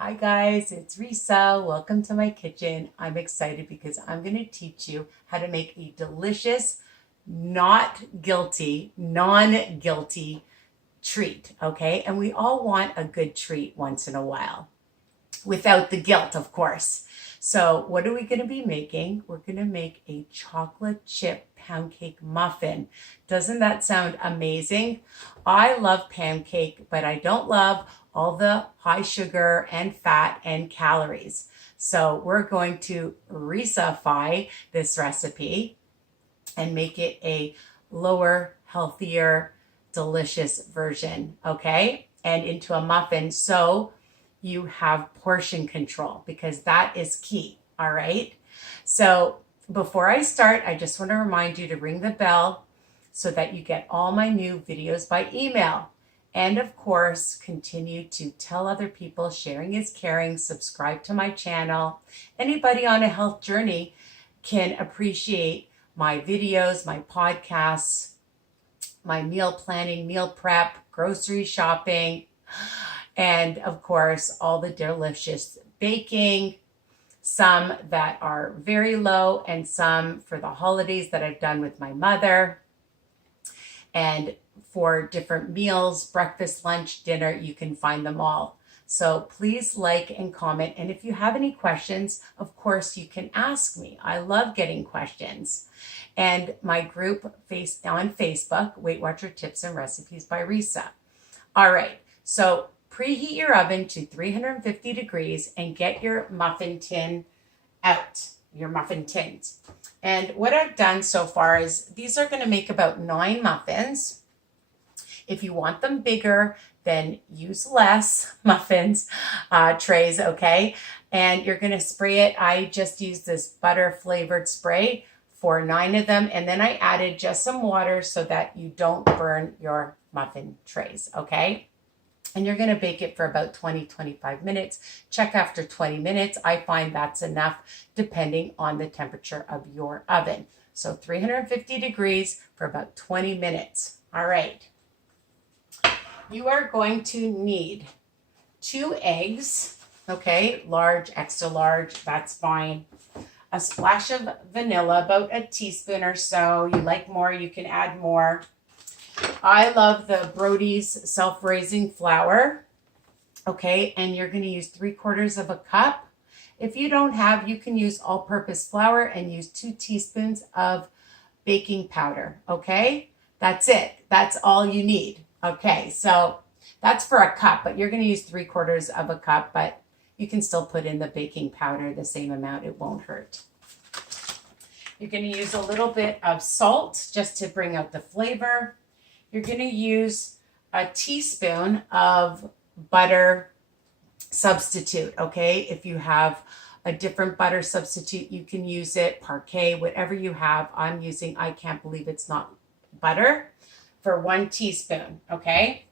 Hi guys, it's Risa. Welcome to my kitchen. I'm excited because I'm going to teach you how to make a delicious, non-guilty treat, okay? And we all want a good treat once in a while, without the guilt, of course. So what are we going to be making? We're going to make a chocolate chip pancake muffin. Doesn't that sound amazing? I love pancake, but I don't love all the high sugar and fat and calories. So we're going to Risa-fy this recipe and make it a lower, healthier, delicious version, okay? And into a muffin. So you have portion control because that is key. All right. So before I start, I just want to remind you to ring the bell so that you get all my new videos by email. And of course, continue to tell other people. Sharing is caring. Subscribe to my channel. Anybody on a health journey can appreciate my videos, my podcasts, my meal planning, meal prep, grocery shopping, and of course, all the delicious baking, some that are very low and some for the holidays that I've done with my mother. And for different meals, breakfast, lunch, dinner, you can find them all. So please like and comment. And if you have any questions, of course, you can ask me. I love getting questions. And my group on Facebook, Weight Watcher Tips and Recipes by Risa. All right, so preheat your oven to 350 degrees and get your muffin tin out, your muffin tins. And what I've done so far is these are going to make about 9 muffins. If you want them bigger, then use less muffins trays, okay? And you're going to spray it. I just used this butter flavored spray for 9 of them. And then I added just some water so that you don't burn your muffin trays, okay? And you're going to bake it for about 20-25 minutes. Check after 20 minutes. I find that's enough depending on the temperature of your oven. So 350 degrees for about 20 minutes. All right. You are going to need 2 eggs, okay? Large, extra large, that's fine. A splash of vanilla, about a teaspoon or so. You like more, you can add more. I love the Brody's self-raising flour, okay? And you're going to use 3/4 of a cup. If you don't have, you can use all-purpose flour and use 2 teaspoons of baking powder, okay? That's it. That's all you need. Okay, so that's for a cup, but you're going to use 3/4 of a cup, but you can still put in the baking powder the same amount. It won't hurt. You're going to use a little bit of salt just to bring out the flavor. You're going to use a teaspoon of butter substitute, okay? If you have a different butter substitute, you can use it, Parquet, whatever you have. I'm using, I can't believe it's not butter, for 1 teaspoon, okay?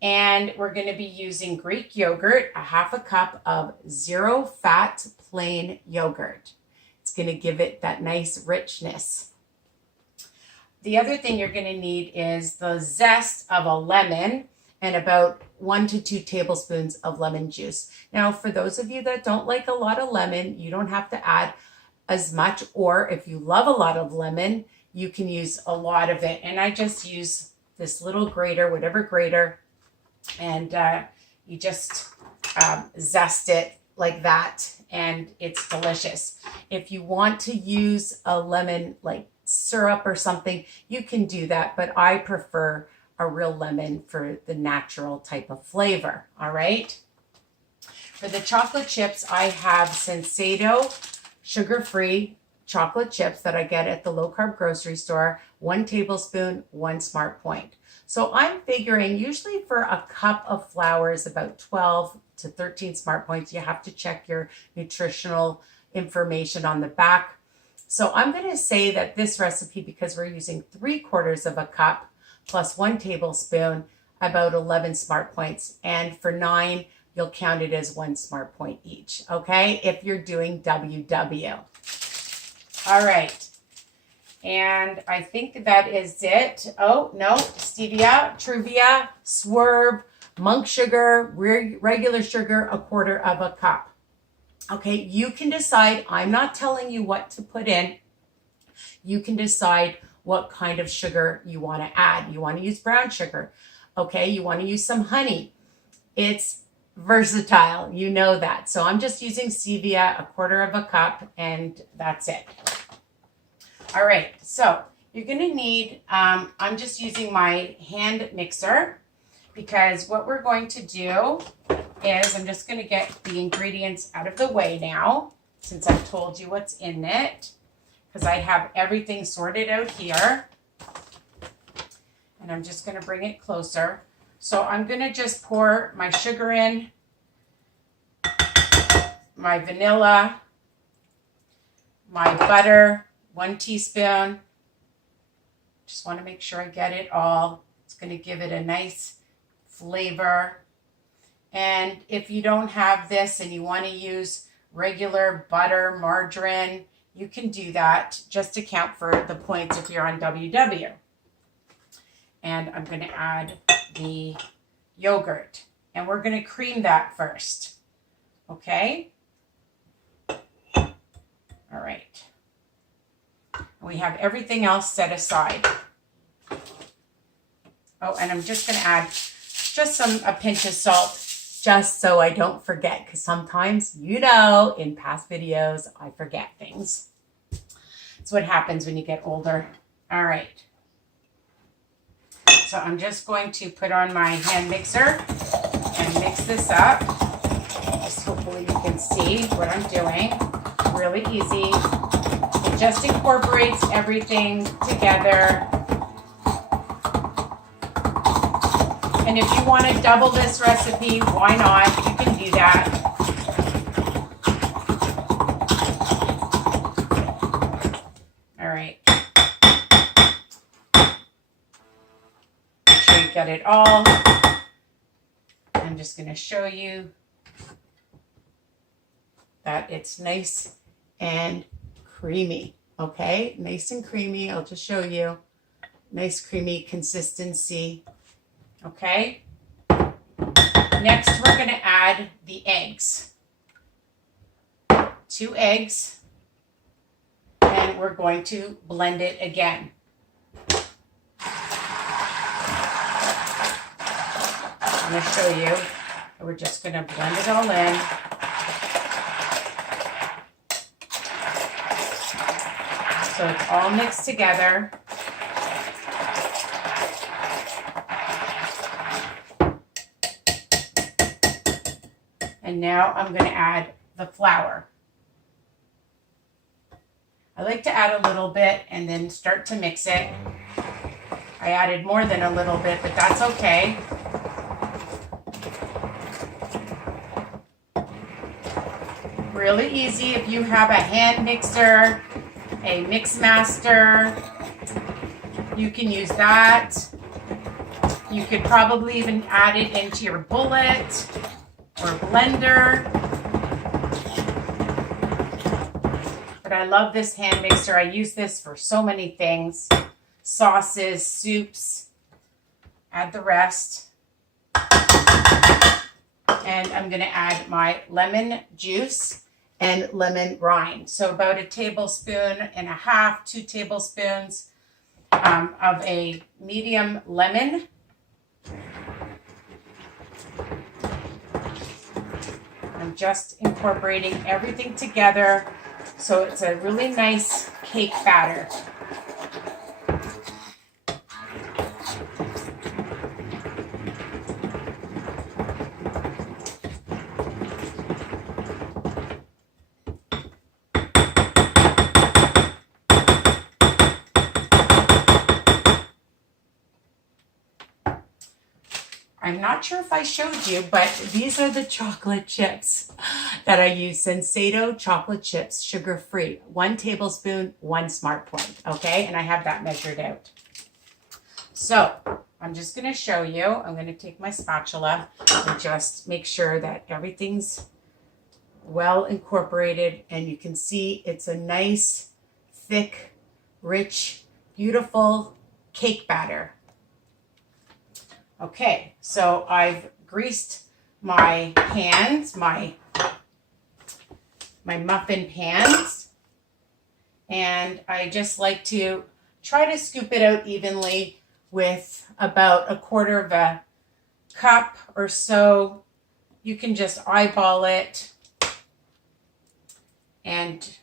And we're going to be using Greek yogurt, a 1/2 cup of 0 fat plain yogurt. It's going to give it that nice richness. The other thing you're going to need is the zest of a lemon and about 1 to 2 tablespoons of lemon juice. Now, for those of you that don't like a lot of lemon, you don't have to add as much, or if you love a lot of lemon, you can use a lot of it. And I just use this little grater, whatever grater, and you just zest it like that, and it's delicious. If you want to use a lemon like syrup or something, you can do that, but I prefer a real lemon for the natural type of flavor, all right? For the chocolate chips, I have Sensado sugar-free chocolate chips that I get at the low-carb grocery store, 1 tablespoon, 1 smart point. So I'm figuring usually for a cup of flour is about 12 to 13 smart points. You have to check your nutritional information on the back. So I'm going to say that this recipe, because we're using 3/4 of a cup plus 1 tablespoon, about 11 smart points. And for 9, you'll count it as 1 smart point each, okay? If you're doing WW. All right. And I think that is it. Oh, no, stevia, truvia, swerve, monk sugar, regular sugar, 1/4 cup. Okay, you can decide. I'm not telling you what to put in. You can decide what kind of sugar you want to add. You want to use brown sugar. Okay, you want to use some honey. It's versatile, you know that. So I'm just using stevia, 1/4 cup, and that's it. All right, so you're gonna need, I'm just using my hand mixer because what we're going to do is I'm just gonna get the ingredients out of the way now, since I've told you what's in it, because I have everything sorted out here. And I'm just gonna bring it closer. So I'm gonna just pour my sugar in, my vanilla, my butter, 1 teaspoon. Just want to make sure I get it all. It's going to give it a nice flavor. And if you don't have this and you want to use regular butter, margarine, you can do that just to count for the points if you're on WW. And I'm going to add the yogurt. And we're going to cream that first. Okay? All right. We have everything else set aside. Oh, and I'm just going to add just a pinch of salt, just so I don't forget, because sometimes, you know, in past videos, I forget things. It's what happens when you get older. All right. So I'm just going to put on my hand mixer and mix this up. Just hopefully you can see what I'm doing. Really easy. It just incorporates everything together. And if you want to double this recipe, why not? You can do that. All right. Make sure you get it all. I'm just going to show you that it's nice and creamy. Okay, nice and creamy. I'll just show you. Nice creamy consistency. Okay. Next, we're going to add the eggs. 2 eggs. And we're going to blend it again. I'm going to show you. We're just going to blend it all in. So it's all mixed together. And now I'm going to add the flour. I like to add a little bit and then start to mix it. I added more than a little bit, but that's okay. Really easy if you have a hand mixer, a mix master, you can use that. You could probably even add it into your bullet or blender. But I love this hand mixer. I use this for so many things. Sauces, soups. Add the rest. And I'm going to add my lemon juice and lemon rind. So about 1.5 tablespoons, 2 tablespoons of a medium lemon. I'm just incorporating everything together so it's a really nice cake batter. I'm not sure if I showed you, but these are the chocolate chips that I use. Sensado chocolate chips, sugar-free. 1 tablespoon, 1 smart point, okay? And I have that measured out. So I'm just going to show you. I'm going to take my spatula and just make sure that everything's well incorporated. And you can see it's a nice, thick, rich, beautiful cake batter. Okay, so I've greased my pans, my muffin pans. And I just like to try to scoop it out evenly with about 1/4 of a cup or so. You can just eyeball it and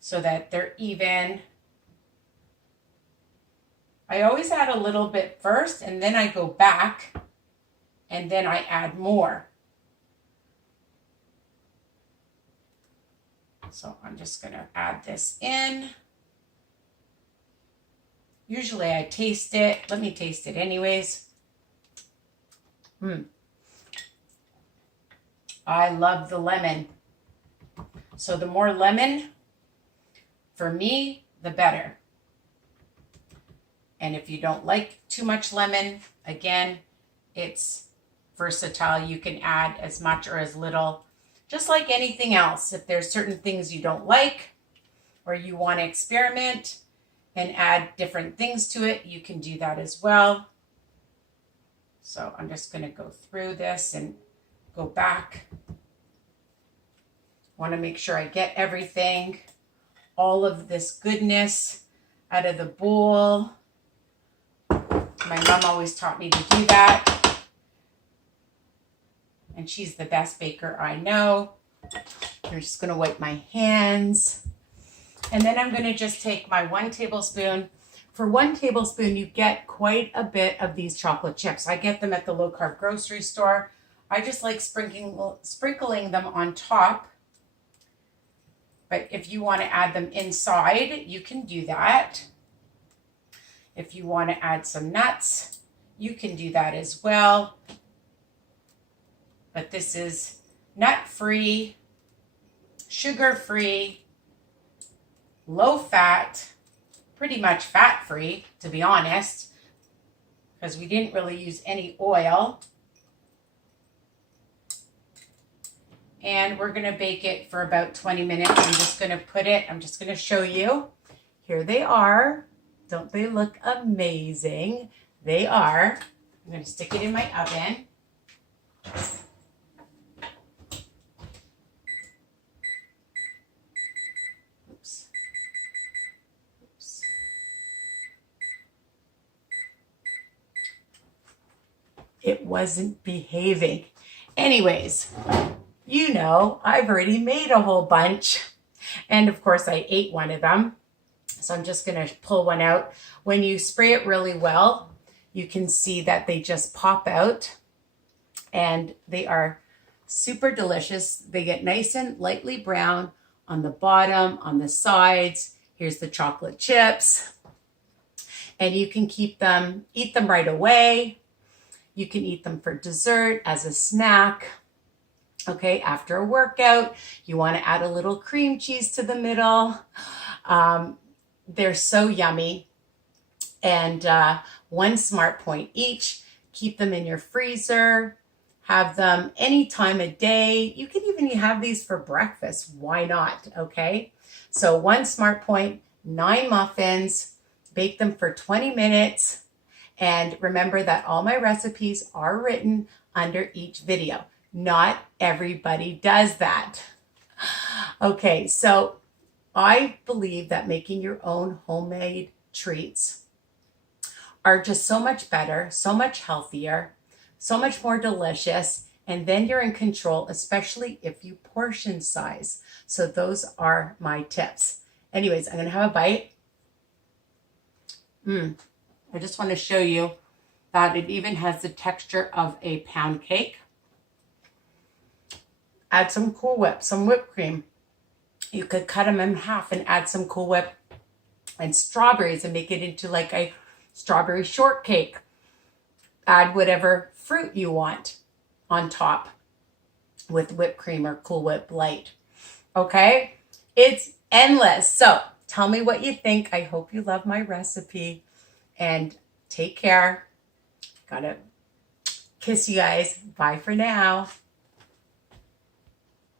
so that they're even. I always add a little bit first and then I go back and then I add more. So I'm just going to add this in. Usually I taste it. Let me taste it anyways. I love the lemon. So the more lemon, for me, the better. And if you don't like too much lemon, again, it's versatile. You can add as much or as little, just like anything else. If there's certain things you don't like or you want to experiment and add different things to it, you can do that as well. So I'm just going to go through this and go back. Want to make sure I get everything, all of this goodness out of the bowl. My mom always taught me to do that. And she's the best baker I know. I'm just going to wipe my hands. And then I'm going to just take my 1 tablespoon. For 1 tablespoon, you get quite a bit of these chocolate chips. I get them at the low-carb grocery store. I just like sprinkling them on top. But if you want to add them inside, you can do that. If you want to add some nuts, you can do that as well. But this is nut-free, sugar-free, low-fat, pretty much fat-free, to be honest, because we didn't really use any oil. And we're going to bake it for about 20 minutes. I'm just going to show you. Here they are. Don't they look amazing? They are. I'm going to stick it in my oven. Oops. Oops. It wasn't behaving. Anyways, you know, I've already made a whole bunch. And of course, I ate one of them. So I'm just going to pull one out. When you spray it really well, you can see that they just pop out. And they are super delicious. They get nice and lightly brown on the bottom, on the sides. Here's the chocolate chips. And you can eat them right away. You can eat them for dessert, as a snack. Okay, after a workout, you want to add a little cream cheese to the middle. They're so yummy. And 1 smart point each. Keep them in your freezer. Have them any time of day. You can even have these for breakfast. Why not? Okay, so 1 smart point, 9 muffins. Bake them for 20 minutes. And remember that all my recipes are written under each video. Not everybody does that. Okay, so I believe that making your own homemade treats are just so much better, so much healthier, so much more delicious, and then you're in control, especially if you portion size. So those are my tips. Anyways, I'm gonna have a bite. I just want to show you that it even has the texture of a pound cake. Add some Cool Whip, some whipped cream. You could cut them in half and add some Cool Whip and strawberries and make it into like a strawberry shortcake. Add whatever fruit you want on top with whipped cream or Cool Whip Light. Okay? It's endless. So tell me what you think. I hope you love my recipe. And take care. Gotta kiss you guys. Bye for now.